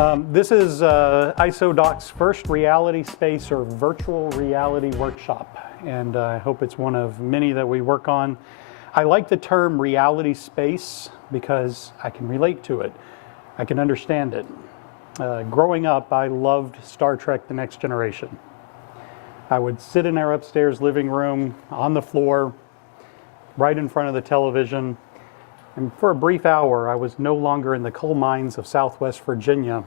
This is ISODoc's first reality space or virtual reality workshop, and I hope it's one of many that we work on. I like the term reality space because I can relate to it. I can understand it. Growing up, I loved Star Trek: The Next Generation. I would sit in our upstairs living room on the floor, right in front of the television, and for a brief hour, I was no longer in the coal mines of Southwest Virginia,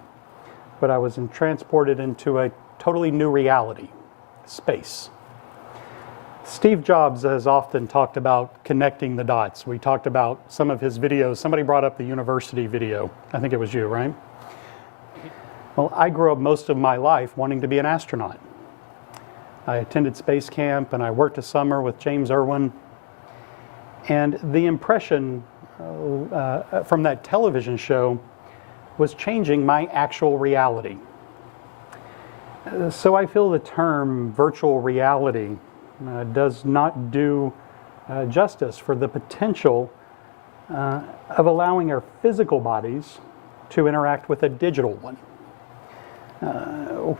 but I was transported into a totally new reality, space. Steve Jobs has often talked about connecting the dots. We talked about some of his videos. Somebody brought up the university video. I think it was you, right? Well, I grew up most of my life wanting to be an astronaut. I attended space camp and I worked a summer with James Irwin. And the impression from that television show was changing my actual reality. So I feel the term virtual reality does not do justice for the potential of allowing our physical bodies to interact with a digital one.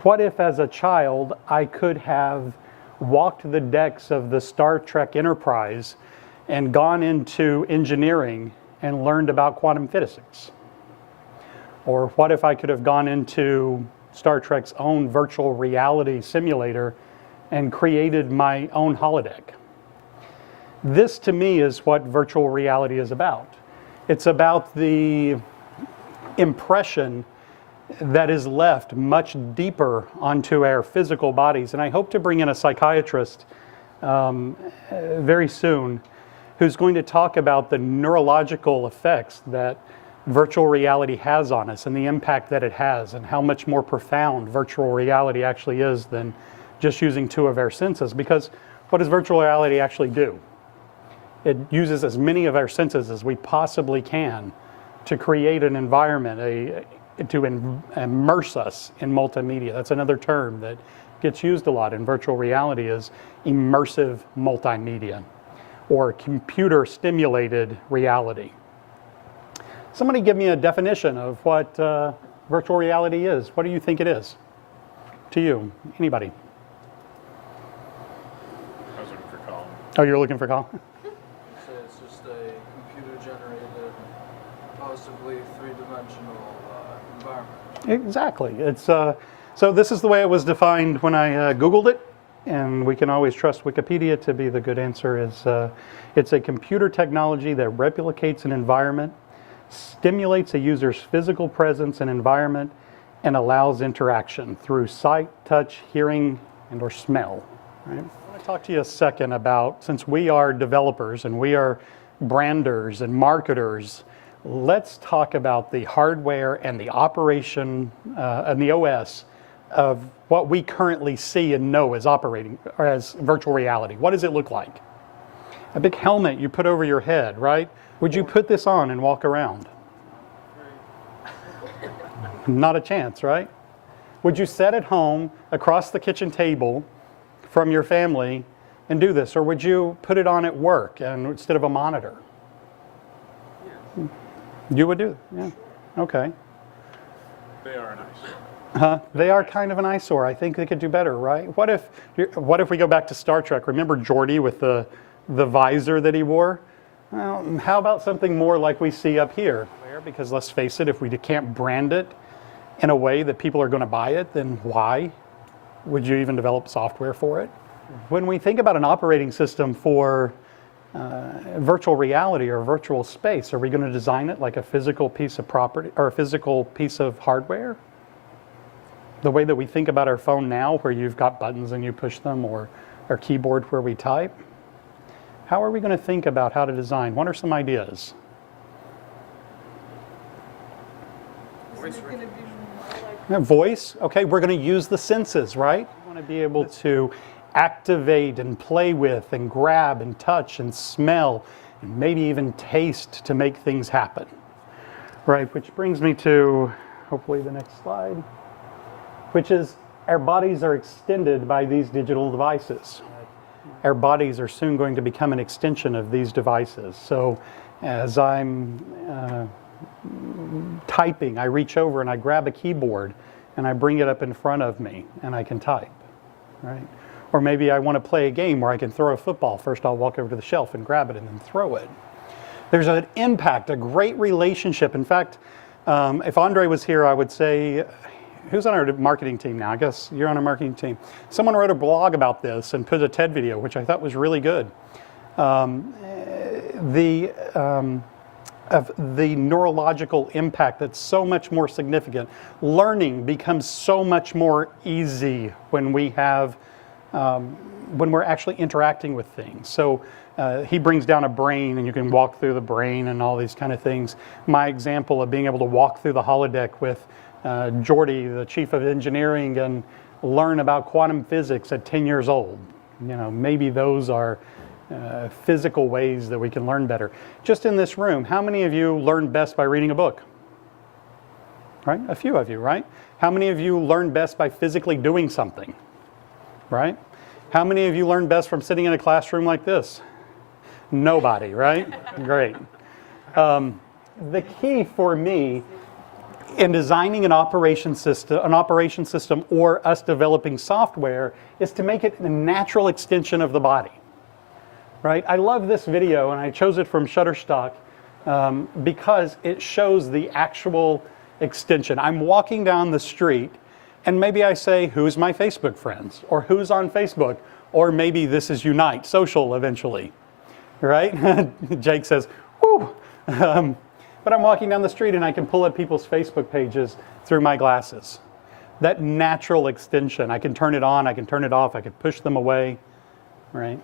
What if as a child I could have walked the decks of the Star Trek Enterprise and gone into engineering and learned about quantum physics? Or what if I could have gone into Star Trek's own virtual reality simulator and created my own holodeck? This to me is what virtual reality is about. It's about the impression that is left much deeper onto our physical bodies. And I hope to bring in a psychiatrist very soon who's going to talk about the neurological effects that virtual reality has on us and the impact that it has and how much more profound virtual reality actually is than just using two of our senses. Because what does virtual reality actually do? It uses as many of our senses as we possibly can to create an environment, to immerse us in multimedia. That's another term that gets used a lot in virtual reality, is immersive multimedia or computer stimulated reality. Somebody give me a definition of what virtual reality is. What do you think it is to you? Anybody? I was looking for Colin. Oh, you're looking for Colin? So it's just a computer-generated, possibly three-dimensional environment. Exactly. It's so this is the way it was defined when I Googled it, and we can always trust Wikipedia to be the good answer. Is it's a computer technology that replicates an environment, stimulates a user's physical presence and environment, and allows interaction through sight, touch, hearing, and or smell. Right? I want to talk to you a second about, since we are developers and we are branders and marketers, let's talk about the hardware and the operation and the OS of what we currently see and know as operating or as virtual reality. What does it look like? A big helmet you put over your head, right? Would you put this on and walk around? Not a chance, right? Would you sit at home across the kitchen table from your family and do this? Or would you put it on at work and instead of a monitor? You would do it? Yeah. Okay. They are an eyesore. They are kind of an eyesore. I think they could do better, right? What if we go back to Star Trek? Remember Geordi with the visor that he wore? Well, how about something more like we see up here? Because let's face it, if we can't brand it in a way that people are going to buy it, then why would you even develop software for it? When we think about an operating system for virtual reality or virtual space, are we going to design it like a physical piece of property or a physical piece of hardware? The way that we think about our phone now, where you've got buttons and you push them, or our keyboard where we type. How are we going to think about how to design? What are some ideas? Voice. Okay, we're going to use the senses, right? We want to be able to activate and play with and grab and touch and smell and maybe even taste to make things happen. Right, which brings me to hopefully the next slide, which is our bodies are extended by these digital devices. Our bodies are soon going to become an extension of these devices. So as I'm typing, I reach over and I grab a keyboard and I bring it up in front of me and I can type, right? Or maybe I want to play a game where I can throw a football. First I'll walk over to the shelf and grab it and then throw it. There's an impact, a great relationship. In fact, if Andre was here, I would say, who's on our marketing team now? I guess you're on our marketing team. Someone wrote a blog about this and put a TED video, which I thought was really good. Of the neurological impact that's so much more significant. Learning becomes so much more easy when we have, when we're actually interacting with things. So he brings down a brain and you can walk through the brain and all these kind of things. My example of being able to walk through the holodeck with Jordy, the chief of engineering, and learn about quantum physics at 10 years old. You know, maybe those are physical ways that we can learn better. Just in this room, how many of you learn best by reading a book? Right? A few of you, right? How many of you learn best by physically doing something? Right? How many of you learn best from sitting in a classroom like this? Nobody, right? Great. The key for me in designing an operation system or us developing software is to make it a natural extension of the body. Right? I love this video, and I chose it from Shutterstock because it shows the actual extension. I'm walking down the street, and maybe I say, who's my Facebook friends? Or who's on Facebook? Or maybe this is Unite Social eventually, right? Jake says, whoo! But I'm walking down the street, and I can pull up people's Facebook pages through my glasses. That natural extension. I can turn it on, I can turn it off, I can push them away, right?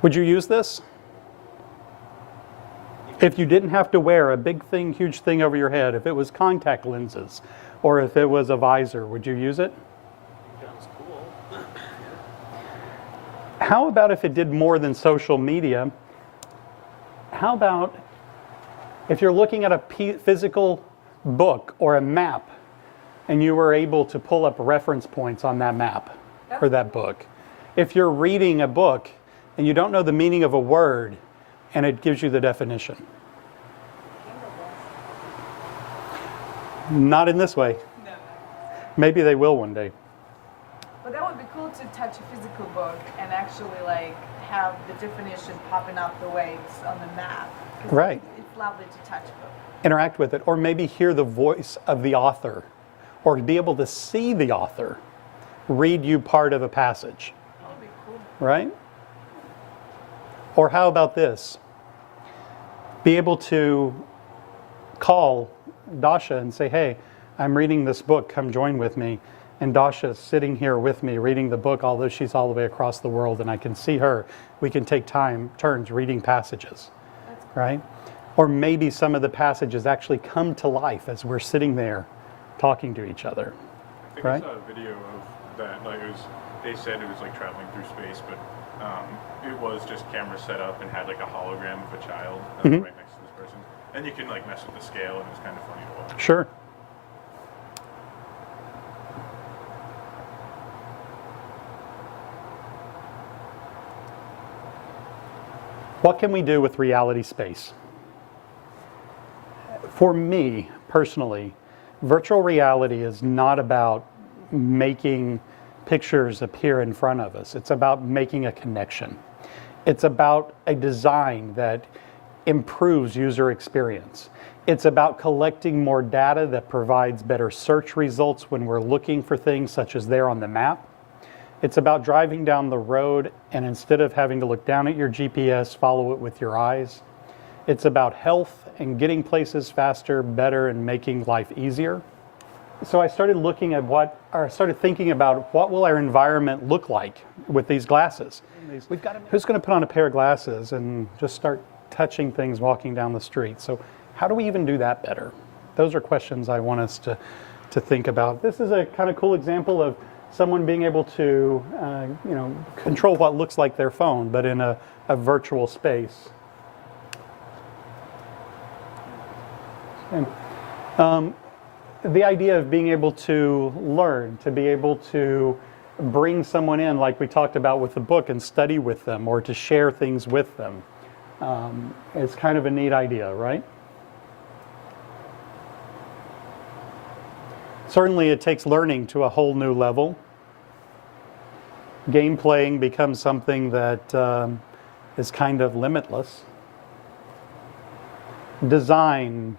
Would you use this? If you didn't have to wear a big thing, huge thing over your head, if it was contact lenses, or if it was a visor, would you use it? Sounds cool. How about if it did more than social media? How about if you're looking at a physical book or a map, and you were able to pull up reference points on that map or that book? If you're reading a book, and you don't know the meaning of a word, and it gives you the definition. Not in this way. No. Maybe they will one day. But that would be cool to touch a physical book and actually like have the definition popping out the way it's on the map. 'Cause Right. It's lovely to touch a book. Interact with it, or maybe hear the voice of the author, or be able to see the author read you part of a passage, That would be cool. right? Or how about this? Be able to call Dasha and say, hey, I'm reading this book, come join with me. And Dasha's sitting here with me reading the book, although she's all the way across the world, and I can see her. We can take turns reading passages, right? Or maybe some of the passages actually come to life as we're sitting there talking to each other. I think Right. I saw a video of that. Like they said it was like traveling through space, but it was just camera set up and had like a hologram of a child right next to this person, and you can like mess with the scale, and it was kind of funny to watch. Sure. What can we do with reality space? For me, personally, virtual reality is not about making pictures appear in front of us. It's about making a connection. It's about a design that improves user experience. It's about collecting more data that provides better search results when we're looking for things such as there on the map. It's about driving down the road and instead of having to look down at your GPS, follow it with your eyes. It's about health and getting places faster, better, and making life easier. So I started thinking about what will our environment look like with these glasses. Who's going to put on a pair of glasses and just start touching things walking down the street? So how do we even do that better? Those are questions I want us to think about. This is a kind of cool example of someone being able to control what looks like their phone, but in a virtual space. And, the idea of being able to learn, to be able to bring someone in like we talked about with the book and study with them or to share things with them is kind of a neat idea, right? Certainly it takes learning to a whole new level. Game playing becomes something that is kind of limitless. Design,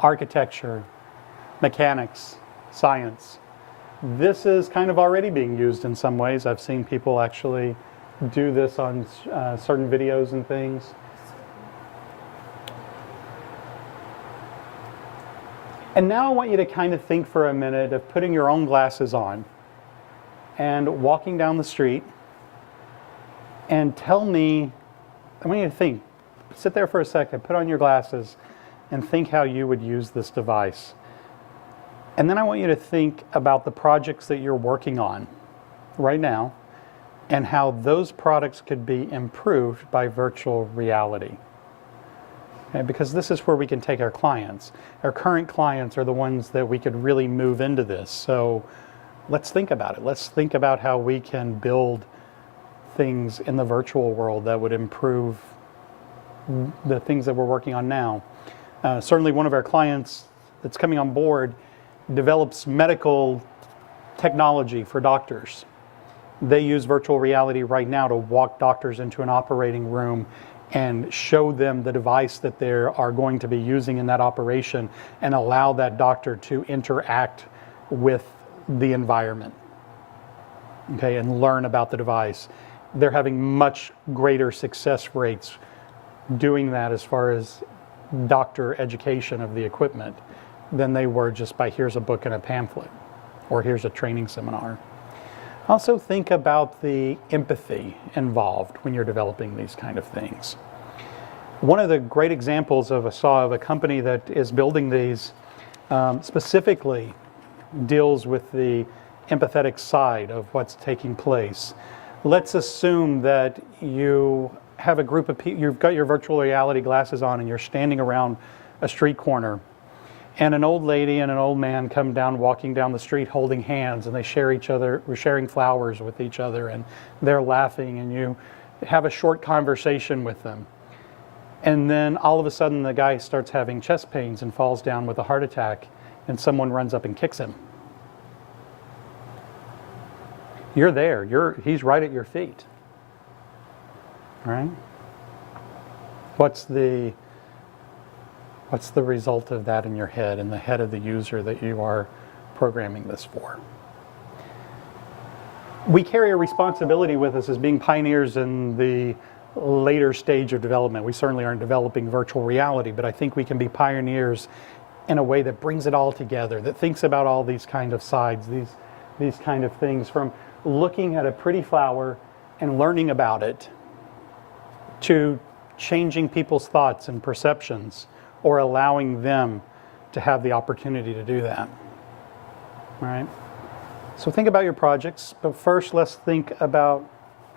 architecture, mechanics, science. This is kind of already being used in some ways. I've seen people actually do this on certain videos and things. And now I want you to kind of think for a minute of putting your own glasses on and walking down the street and tell me, I want you to think, sit there for a second, put on your glasses and think how you would use this device. And then I want you to think about the projects that you're working on right now and how those products could be improved by virtual reality. Okay, because this is where we can take our clients. Our current clients are the ones that we could really move into this. So let's think about it. Let's think about how we can build things in the virtual world that would improve the things that we're working on now. Certainly one of our clients that's coming on board develops medical technology for doctors. They use virtual reality right now to walk doctors into an operating room and show them the device that they are going to be using in that operation and allow that doctor to interact with the environment, okay, and learn about the device. They're having much greater success rates doing that as far as doctor education of the equipment than they were just by here's a book and a pamphlet or here's a training seminar. Also think about the empathy involved when you're developing these kind of things. One of the great examples I saw of a company that is building these specifically deals with the empathetic side of what's taking place. Let's assume that you have a group of people, you've got your virtual reality glasses on and you're standing around a street corner and an old lady and an old man come down walking down the street holding hands and they share each other, we're sharing flowers with each other and they're laughing and you have a short conversation with them. And then all of a sudden the guy starts having chest pains and falls down with a heart attack and someone runs up and kicks him. You're there, he's right at your feet. Right? What's the result of that in your head, in the head of the user that you are programming this for? We carry a responsibility with us as being pioneers in the later stage of development. We certainly aren't developing virtual reality, but I think we can be pioneers in a way that brings it all together, that thinks about all these kind of sides, these kind of things, from looking at a pretty flower and learning about it to changing people's thoughts and perceptions or allowing them to have the opportunity to do that. All right? So think about your projects, but first let's think about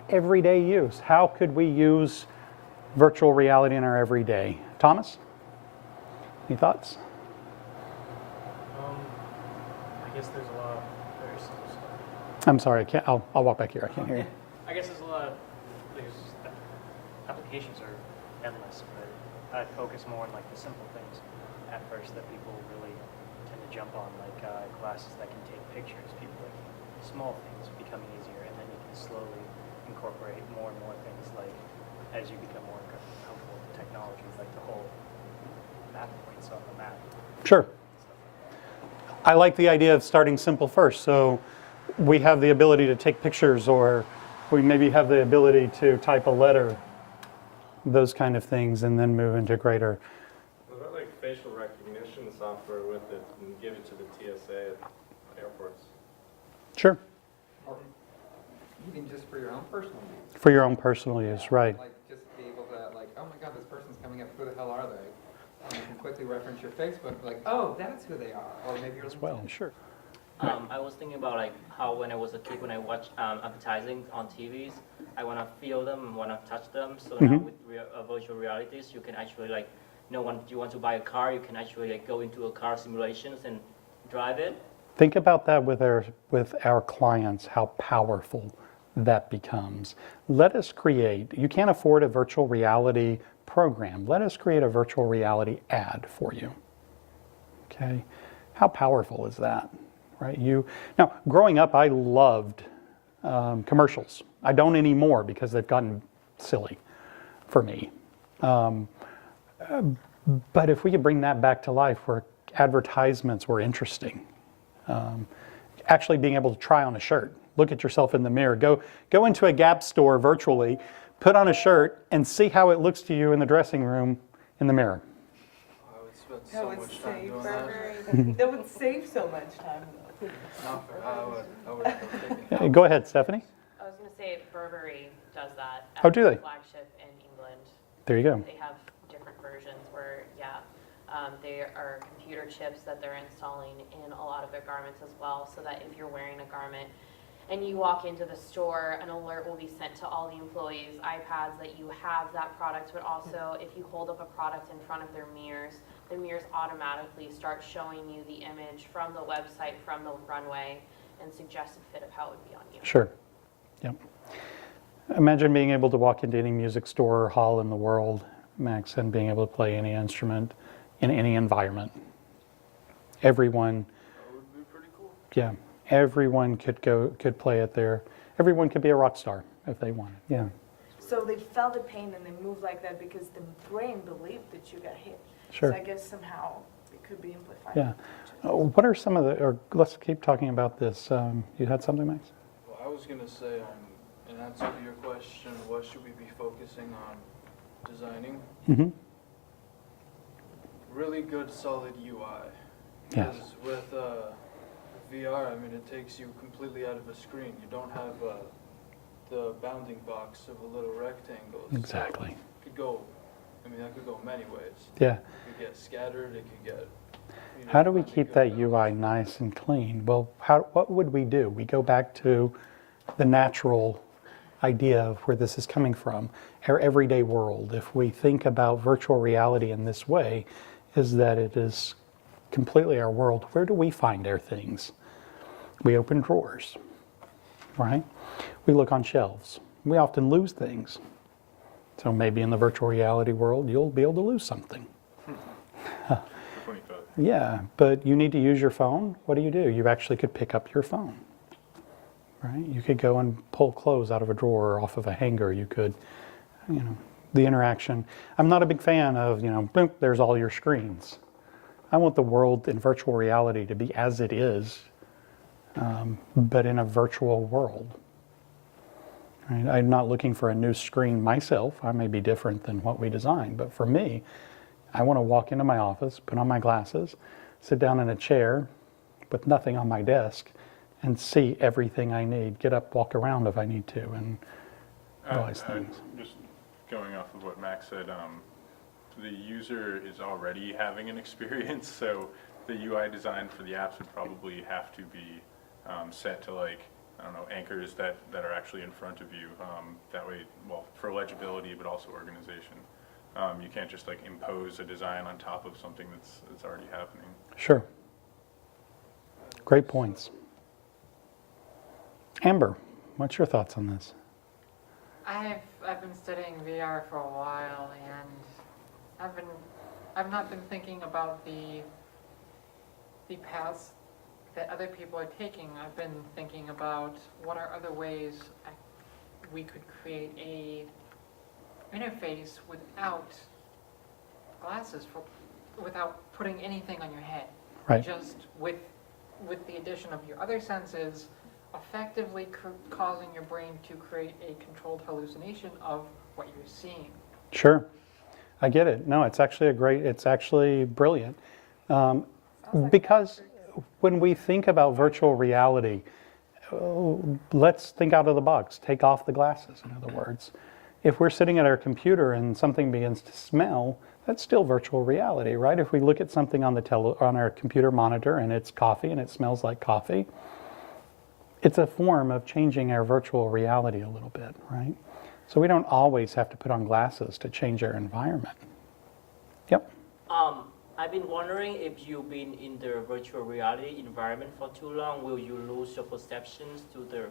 everyday use. How could we use virtual reality in our everyday? Thomas? Any thoughts? I guess there's a lot of very simple stuff. I'm sorry, I'll walk back here. I can't hear you. I guess there's applications are endless, but I'd focus more on like the simple things at first that people really tend to jump on, like glasses that can take pictures. People like small things becoming easier, and then you can slowly incorporate more and more things, like as you become more comfortable with the technology, like the whole map points on the map. Sure. I like the idea of starting simple first. So we have the ability to take pictures, or we maybe have the ability to type a letter, those kind of things, and then move into greater. What about like facial recognition software with it and give it to the TSA at airports? Sure. Or even just for your own personal use. For your own personal use, right. Like just be able to like, oh my God, this person's coming up. Who the hell are they? And you can quickly reference your Facebook, like, oh, that's who they are. Or maybe you're Well, sure. I was thinking about like how when I was a kid, when I watched advertising on TVs, I want to feel them and want to touch them. So now with virtual realities, you can actually like, when you want to buy a car, you can actually like go into a car simulations and drive it. Think about that with our clients, how powerful that becomes. Let us create, you can't afford a virtual reality program. Let us create a virtual reality ad for you. Okay? How powerful is that, right? Now, growing up, I loved commercials. I don't anymore because they've gotten silly for me. But if we could bring that back to life where advertisements were interesting, actually being able to try on a shirt, look at yourself in the mirror, go into a Gap store virtually, put on a shirt, and see how it looks to you in the dressing room in the mirror. I would spend That so would much time save doing that. that would save so much time though. Not for, I would end up taking Go ahead, Stephanie. I was going to say Burberry does that. Oh, do they? Flagship in England. There you go. They have different versions where, they are computer chips that they're installing in a lot of their garments as well, so that if you're wearing a garment and you walk into the store, an alert will be sent to all the employees' iPads that you have that product, but also if you hold up a product in front of their mirrors, the mirrors automatically start showing you the image from the website, from the runway, and suggest a fit of how it would be on you. Sure. Yep. Imagine being able to walk into any music store or hall in the world, Max, and being able to play any instrument in any environment. Everyone, That would be pretty cool. yeah, everyone could play it there. Everyone could be a rock star if they wanted. Yeah. So they felt the pain and they moved like that because the brain believed that you got hit. Sure. So I guess somehow it could be amplified. Yeah. What are some of the, or let's keep talking about this. You had something, Max? Well, I was gonna say, in answer to your question, what should we be focusing on designing? Mm-hmm. Really good, solid UI. Yes. Because with VR, I mean, it takes you completely out of a screen. You don't have the bounding box of a little rectangle. Exactly. So it could go, I mean, that could go many ways. Yeah. It could get scattered, it could get... How do we find a keep good that UI nice and clean? Well, what would we do? We go back to the natural idea of where this is coming from, our everyday world. If we think about virtual reality in this way, is that it is completely our world. Where do we find our things? We open drawers, right? We look on shelves. We often lose things. So maybe in the virtual reality world, you'll be able to lose something. Funny thought. Yeah, but you need to use your phone. What do? You actually could pick up your phone, right? You could go and pull clothes out of a drawer or off of a hanger. You could, the interaction. I'm not a big fan of, boom, there's all your screens. I want the world in virtual reality to be as it is, but in a virtual world. Right? I'm not looking for a new screen myself. I may be different than what we designed, but for me, I want to walk into my office, put on my glasses, sit down in a chair with nothing on my desk, and see everything I need. Get up, walk around if I need to, and realize things. Just going off of what Max said, the user is already having an experience, so the UI design for the apps would probably have to be set to anchors that are actually in front of you. That way, well, for legibility, but also organization. You can't just impose a design on top of something that's already happening. Sure. Great points. Amber, what's your thoughts on this? I've been studying VR for a while, and I've not been thinking about the paths that other people are taking. I've been thinking about what are other ways we could create a interface without glasses, without putting anything on your head. Right. Just with the addition of your other senses, effectively causing your brain to create a controlled hallucination of what you're seeing. Sure. I get it. No, it's actually brilliant. Because when we think about virtual reality, let's think out of the box. Take off the glasses, in other words. If we're sitting at our computer and something begins to smell, that's still virtual reality, right? If we look at something on our computer monitor and it's coffee and it smells like coffee, it's a form of changing our virtual reality a little bit, right? So we don't always have to put on glasses to change our environment. Yep. I've been wondering if you've been in the virtual reality environment for too long, will you lose your perceptions to the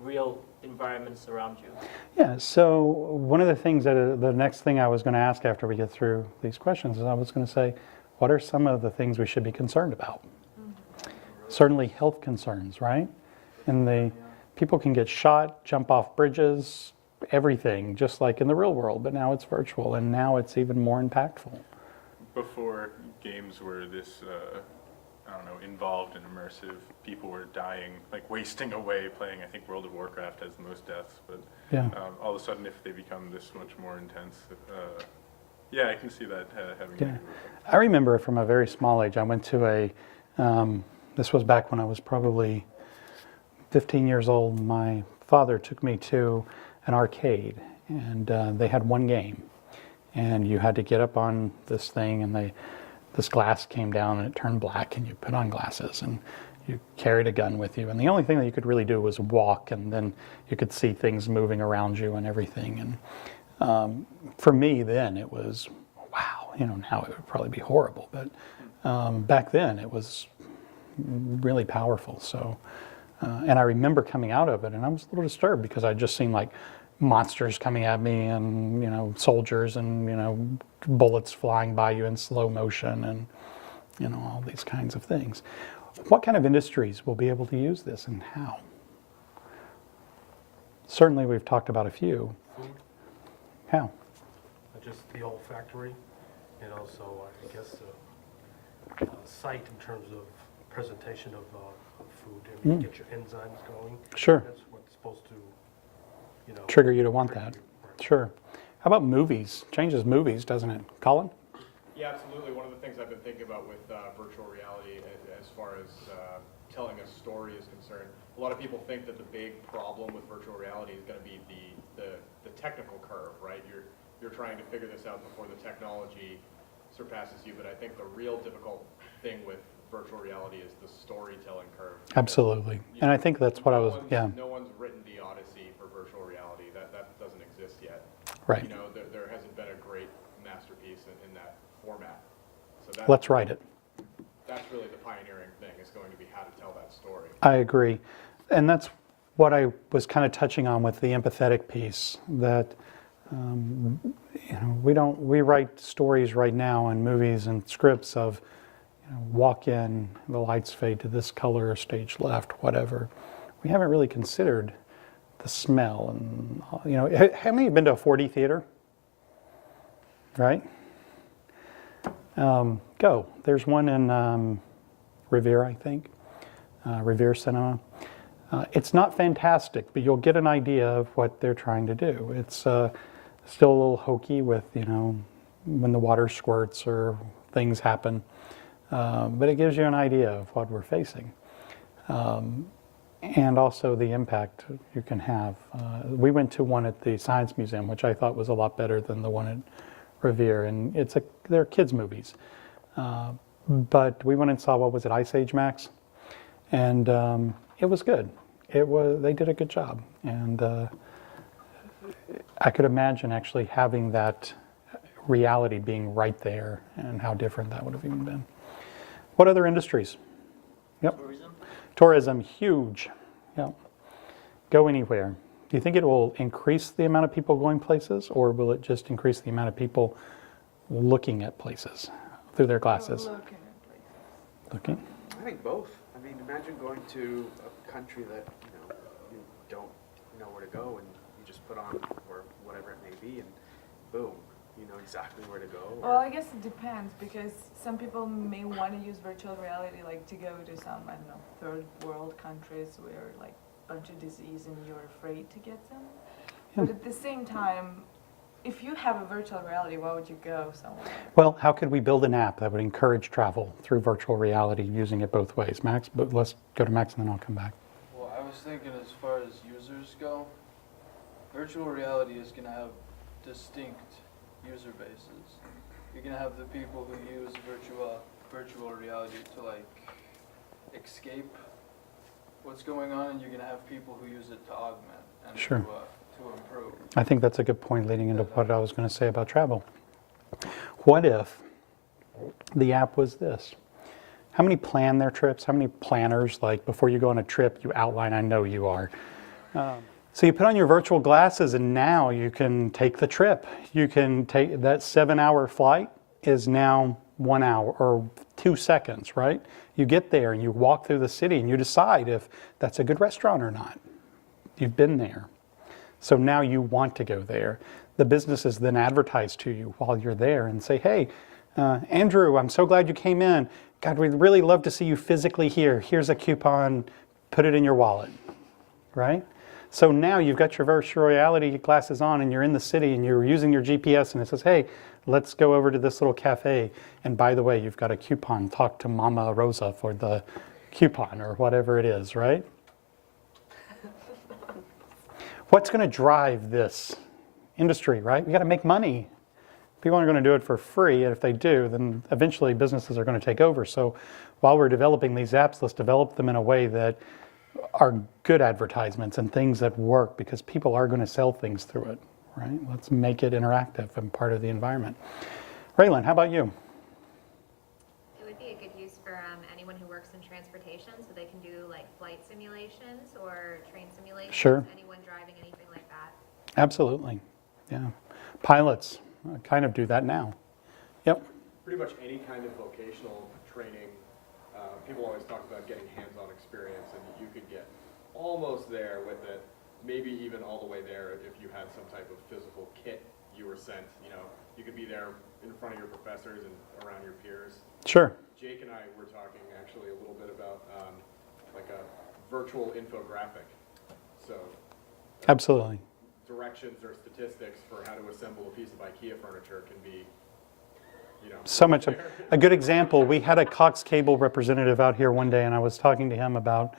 real environments around you? Yeah, so one of the things the next thing I was going to ask after we get through these questions is I was going to say, what are some of the things we should be concerned about? certainly health concerns, right? And the people can get shot, jump off bridges, everything, just like in the real world, but now it's virtual, and now it's even more impactful. Before games were this, I don't know, involved and immersive, people were dying, like wasting away playing. I think World of Warcraft has the most deaths, but Yeah. all of a sudden, if they become this much more intense, yeah, I can see that having. Yeah. I remember from a very small age, I went to this was back when I was probably 15 years old. My father took me to an arcade, and they had one game, and you had to get up on this thing, and this glass came down and it turned black, and you put on glasses, and you carried a gun with you, and the only thing that you could really do was walk, and then you could see things moving around you and everything. And for me then it was wow. Now it would probably be horrible, but back then it was really powerful. So and I remember coming out of it, and I was a little disturbed because I'd just seen like monsters coming at me, and soldiers, and bullets flying by you in slow motion, and all these kinds of things. What kind of industries will be able to use this, and how? Certainly we've talked about a few. Food, How? just the olfactory, and also, I guess, sight in terms of presentation of food, and get your enzymes going. Sure. That's what's supposed to, Trigger you to want that. you. Right. Sure. How about movies? Changes movies, doesn't it? Colin? Yeah, absolutely. One of the things I've been thinking about with virtual reality, as far as telling a story is concerned, a lot of people think that the big problem with virtual reality is going to be the technical curve, right? You're trying to figure this out before the technology surpasses you, but I think the real difficult thing with virtual reality is the storytelling curve. Absolutely. And I think that's what I was, yeah. No one's written the Odyssey for virtual reality. That doesn't exist yet. Right. There hasn't been a great masterpiece in that format. So Let's write it. That's really the pioneering thing, is going to be how to tell that story. I agree. And that's what I was kind of touching on with the empathetic piece, that we write stories right now in movies and scripts of walk in, the lights fade to this color, stage left, whatever. We haven't really considered the smell, and how many have been to a 4D theater? Right? Go. There's one in Revere, I think, Revere Cinema. It's not fantastic, but you'll get an idea of what they're trying to do. It's still a little hokey with, when the water squirts or things happen, but it gives you an idea of what we're facing. And also the impact you can have. We went to one at the Science Museum, which I thought was a lot better than the one at Revere, and they're kids' movies. But we went and saw, what was it, Ice Age Max? And it was good. They did a good job. And I could imagine actually having that reality being right there, and how different that would have even been. What other industries? Yep. Tourism, huge. Yep. Go anywhere. Do you think it will increase the amount of people going places, or will it just increase the amount of people looking at places through their glasses? Looking at places. Looking? I think both. I mean, imagine going to a country that you don't know where to go, and you just put on, or whatever it may be, and boom, you know exactly where to go. Well, I guess it depends, because some people may want to use virtual reality, like to go to some, I don't know, third world countries where like a bunch of disease and you're afraid to get them. Yeah. But at the same time, if you have a virtual reality, why would you go somewhere? Well, how could we build an app that would encourage travel through virtual reality, using it both ways? Max, but let's go to Max and then I'll come back. Well, I was thinking, as far as users go, virtual reality is going to have distinct user bases. You're going to have the people who use virtual reality to like escape what's going on, and you're going to have people who use it to augment and Sure. to improve. I think that's a good point leading into what I was going to say about travel. What if the app was this? How many plan their trips? How many planners, like before you go on a trip, you outline, I know you are. So you put on your virtual glasses, and now you can take the trip. You can take that 7-hour flight is now 1 hour or 2 seconds, right? You get there and you walk through the city and you decide if that's a good restaurant or not. You've been there. So now you want to go there. The businesses then advertise to you while you're there and say, hey, Andrew, I'm so glad you came in. God, we'd really love to see you physically here. Here's a coupon, put it in your wallet, right? So now you've got your virtual reality glasses on and you're in the city and you're using your GPS and it says, hey, let's go over to this little cafe. And by the way, you've got a coupon. Talk to Mama Rosa for the coupon or whatever it is, right? What's going to drive this industry, right? We got to make money. People aren't going to do it for free, and if they do, then eventually businesses are going to take over. So while we're developing these apps, let's develop them in a way that are good advertisements and things that work, because people are going to sell things through it, right? Let's make it interactive and part of the environment. Raylan, how about you? It would be a good use for anyone who works in transportation, so they can do like flight simulations or train simulations. Sure. Anyone driving anything like that. Absolutely, yeah. Pilots kind of do that now. Yep. Pretty much any kind of vocational training, people always talk about getting hands-on experience, and you could get almost there with it, maybe even all the way there if you had some type of physical kit you were sent. You know, you could be there in front of your professors and around your peers. Sure. Jake and I were talking actually a little bit about like a virtual infographic. So Absolutely. directions or statistics for how to assemble a piece of IKEA furniture can be, you know. So much. A good example, we had a Cox Cable representative out here one day, and I was talking to him about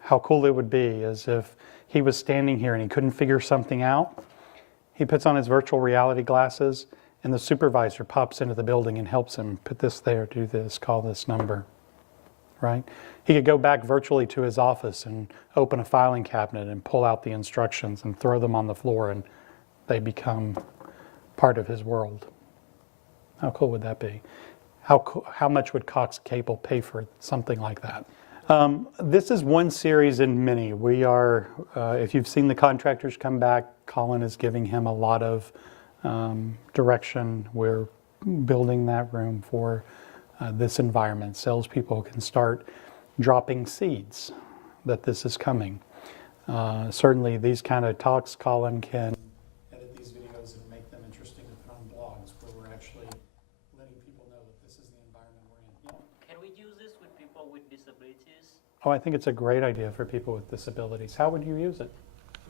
how cool it would be as if he was standing here and he couldn't figure something out. He puts on his virtual reality glasses, and the supervisor pops into the building and helps him put this there, do this, call this number, right? He could go back virtually to his office and open a filing cabinet and pull out the instructions and throw them on the floor, and they become part of his world. How cool would that be? How much would Cox Cable pay for something like that? This is one series in many. We are, if you've seen the contractors come back, Colin is giving him a lot of direction. We're building that room for this environment. Salespeople can start dropping seeds that this is coming. Certainly these kind of talks, Colin can edit these videos and make them interesting to put on blogs where we're actually letting people know that this is the environment we're in. Yeah. Can we use this with people with disabilities? Oh, I think it's a great idea for people with disabilities. How would you use it?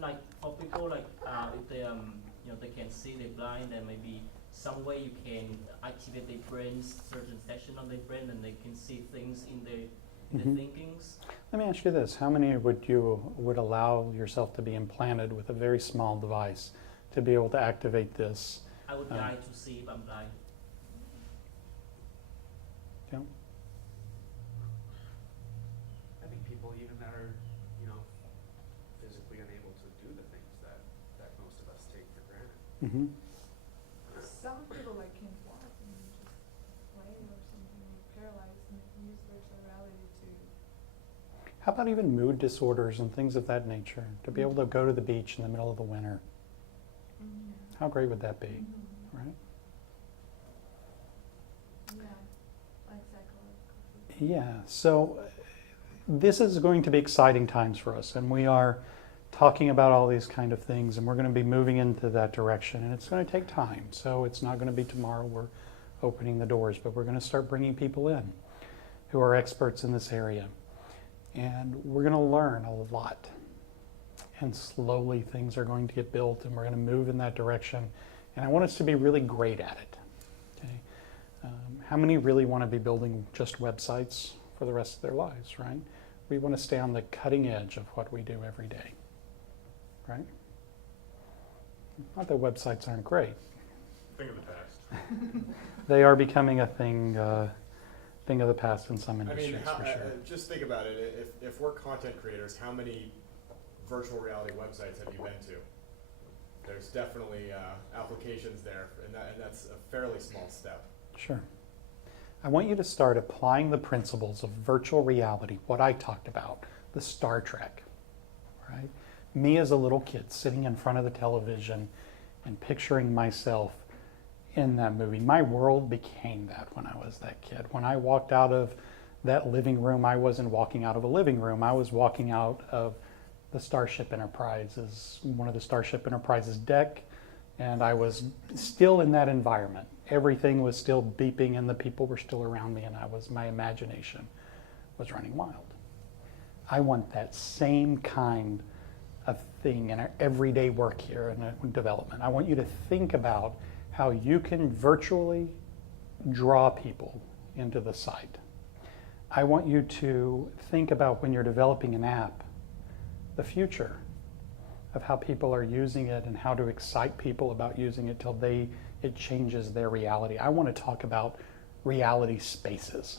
Like for people like if they you know they can see, they're blind, and maybe some way you can activate their brains, certain section of their brain, and they can see things in their thinkings. Let me ask you this: how many would allow yourself to be implanted with a very small device to be able to activate this? I would die to see if I'm blind. Yeah. I think people even that are, you know, physically unable to do the things that most of us take for granted. Mm-hmm. Some people like can't walk and just play or something, paralyzed, and use virtual reality to. How about even mood disorders and things of that nature? To be able to go to the beach in the middle of the winter. Mm-hmm. How great would that be, Mm-hmm. right? Yeah, like psychological. Yeah, so this is going to be exciting times for us, and we are talking about all these kind of things, and we're going to be moving into that direction, and it's going to take time. So it's not going to be tomorrow we're opening the doors, but we're going to start bringing people in who are experts in this area. And we're going to learn a lot. And slowly things are going to get built, and we're going to move in that direction. And I want us to be really great at it. Okay? How many really want to be building just websites for the rest of their lives, right? We want to stay on the cutting edge of what we do every day, right? Not that websites aren't great. Thing of the past. They are becoming a thing of the past in some I industries, mean, for sure. just think about it. If we're content creators, how many virtual reality websites have you been to? There's definitely applications there, and that's a fairly small step. Sure. I want you to start applying the principles of virtual reality, what I talked about, the Star Trek, right? Me as a little kid sitting in front of the television and picturing myself in that movie. My world became that when I was that kid. When I walked out of that living room, I wasn't walking out of a living room. I was walking out of the Starship Enterprise's, one of the Starship Enterprise's deck, and I was still in that environment. Everything was still beeping and the people were still around me, and my imagination was running wild. I want that same kind of thing in our everyday work here in development. I want you to think about how you can virtually draw people into the site. I want you to think about, when you're developing an app, the future of how people are using it and how to excite people about using it till it changes their reality. I want to talk about reality spaces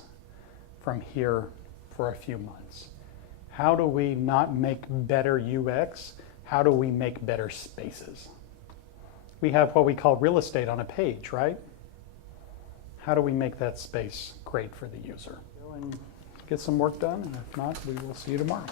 from here for a few months. How do we not make better UX? How do we make better spaces? We have what we call real estate on a page, right? How do we make that space great for the user? Go and get some work done, and if not, we will see you tomorrow.